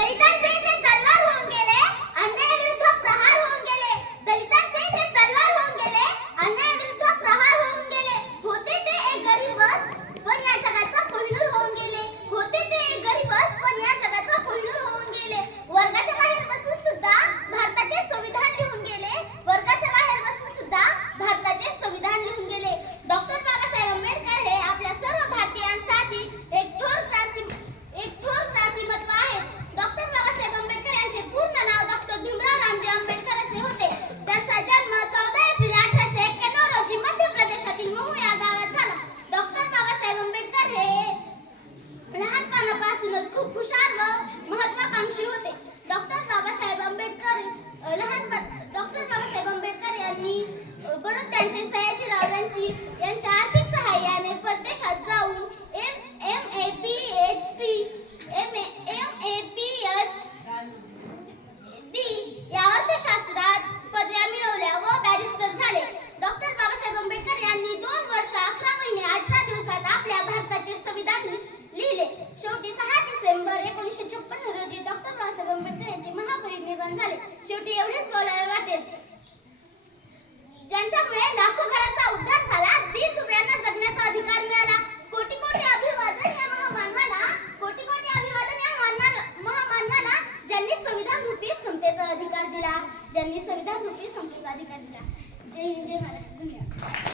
दलितांचे इथे तलवार होऊन गेले, अन्यायाविरुद्ध प्रहार होऊन गेले. दलितांचे इथे तलवार होऊन गेले, अन्यायाविरुद्ध प्रहार होऊन गेले. होते ते एक गरीबच, पण या जगाचा कोहिनूर होऊन गेले. होते ते एक गरीबच, पण या जगाचा कोहिनूर होऊन गेले. वर्गाच्या बाहेर बसून सुद्धा भारताचे संविधान लिहून गेले. वर्गाच्या बाहेर बसून सुद्धा भारताचे संविधान लिहून गेले. डॉक्टर बाबासाहेब आंबेडकर हे आपल्या सर्व भारतीयांसाठी एक थोर व्यक्तिमत्व आहेत. डॉक्टर बाबासाहेब आंबेडकर यांचे पूर्ण नाव डॉक्टर भीमराव रामजी आंबेडकर असे होते. त्यांचा जन्म 14 एप्रिल 1891 रोजी मध्य प्रदेशातील महू या गावात झाला. डॉक्टर बाबासाहेब आंबेडकर हे लहानपणापासूनच खूप हुशार व महत्वाकांक्षी होते. डॉक्टर बाबासाहेब आंबेडकर यांनी त्यांचे सयाजीराव यांच्या आर्थिक सहाय्याने परदेशात जाऊन MA-PhD या अर्थशास्त्रात पदव्या मिळवल्या व बॅरिस्टर झाले. डॉक्टर बाबासाहेब आंबेडकर यांनी 2 वर्ष 11 महिने 18 दिवसात आपल्या भारताचे संविधान लिहिले. शेवटी 6 डिसेंबर 1956 रोजी डॉक्टर बाबासाहेब आंबेडकर यांचे महापरिनिर्वाण झाले. शेवटी एवढेच बोलावे